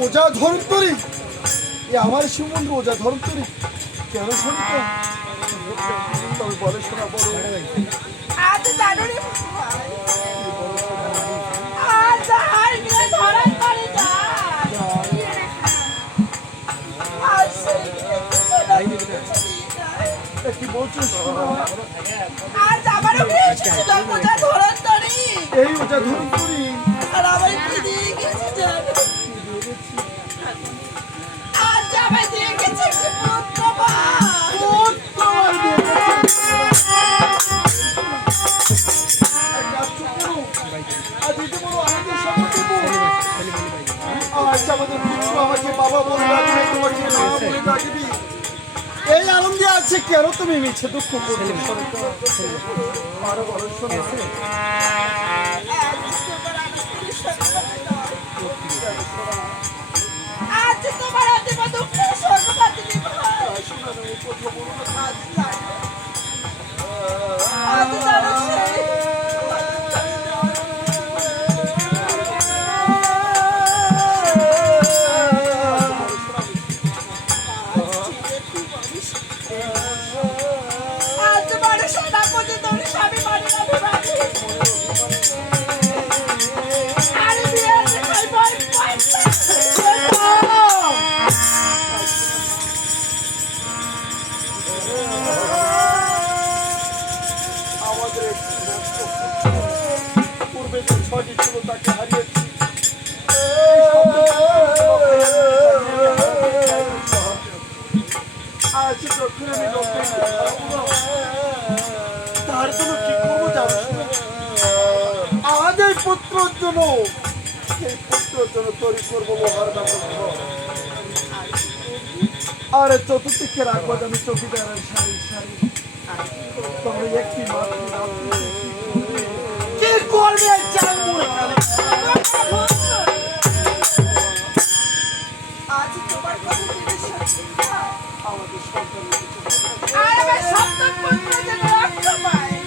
ওজা ধরন্তরী আমার শিবমন্দির ওজা ধরন্তরী কেন শুনি তো তবে বলে শোনা বলো আজ জানো রে আজ হার গিয়ে ধরার করে যা কি বলছো আজ আমারও এসেছিল ওজা ধরন্তরী এই ওজা ধরন্তরী আর আমার কি দিয়ে গেছে জানো আজ আমায় দিয়ে গেছে কি পুত্রবা এই আনন্দে আছে কেন তুমি মিছে দুঃখ করছো আজ তোমার হাতে দুঃখ স্বর্গপাতি দিব আজ জানো সেই আমাদের পুত্রের জন্য সেই পুত্রের জন্য তৈরি করবো আরে চতুর্দিকে রাখবো আমি চকিদারের সারি সারি তবে একটি মাত্র কি করবে জানবো আজ তোমার কথা জিজ্ঞেস আমাদের সন্তানের আর আমার সন্তান পুত্র যেন রক্ত পায়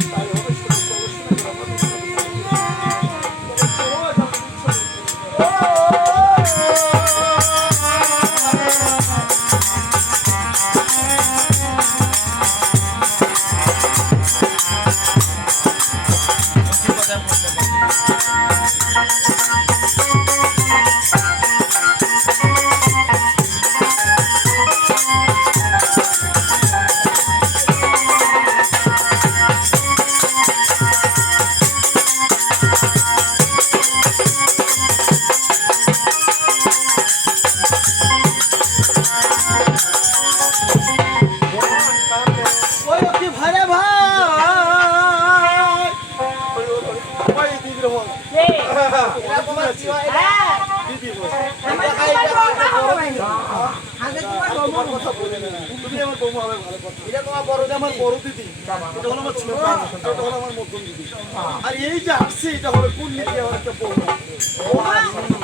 আর এই যে আসছে এটা হলো কুন্ডিতে আমার একটা বৌমা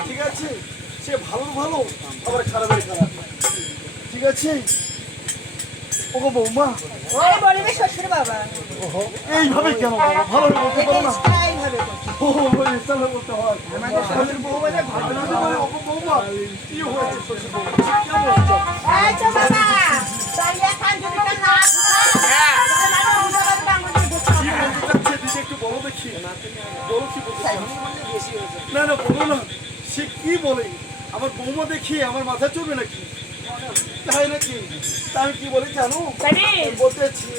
ঠিক আছে সে ভালো ভালো আবার খারাপের খারাপ ঠিক আছে ওগো বৌমা ওরে বলবে শ্বশুর বাবা এইভাবে কেন বাবা ভালো বলতে পারো না এইভাবে ও ওই সালে বলতে হয় আমাদের শ্বশুর বৌমা যে ভালো না বলে ওগো বৌমা কি হয়েছে শ্বশুর বৌমা কেমন হচ্ছে এই তো বাবা তাইয়া খান যদি না হ্যাঁ একটু বলো দেখি বলো কি বলতে না না বলো না সে কি বলে আমার বৌমা দেখি আমার মাথা চলবে নাকি তাই নাকি তাই কি বলে জানো বলতেছি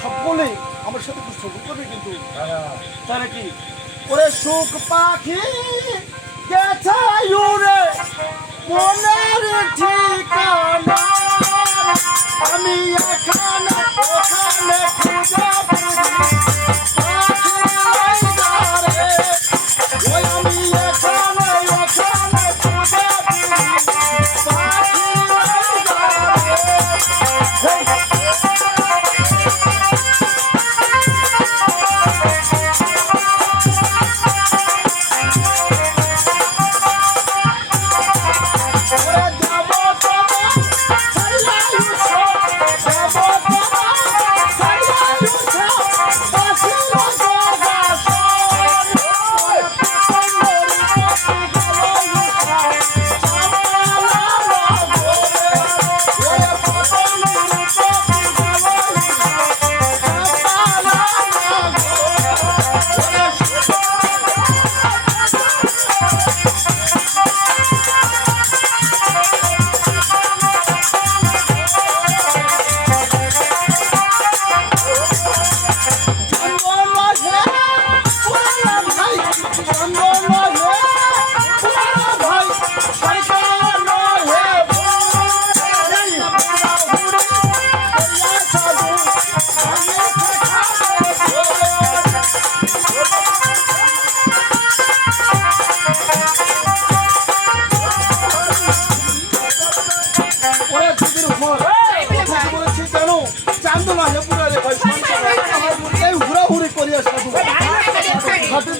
সব বলে আমার সাথে একটু ছবি করবে কিন্তু তাই নাকি ওরে সুখ পাখি গেছে উড়ে মনের ঠিকানা আমি এখানে ওখানে খুঁজে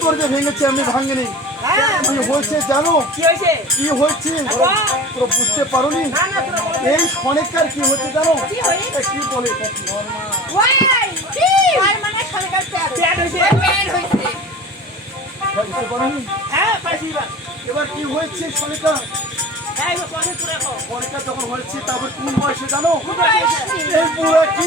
করে যে ভেঙেছে আমি ভাঙিনি। হ্যাঁ, কি হয়েছে জানো? কি হয়েছে? কি হয়েছে তোরা বুঝতে পারোনি? না, না, তোরা বলো। এই সনেকার কি হচ্ছে জানো? কি হয়েছে? এ কি বলে পেট হয়েছে? বুঝতে পারোনি? হ্যাঁ, পাইছি এবার। এবার কি হয়েছে সনেকা? হ্যাঁ, এবার কথা তোরা কও। সনেকা যখন হয়েছে তারপর কোন বয়সে জানো? কোন বয়সে? এই বুড়া কি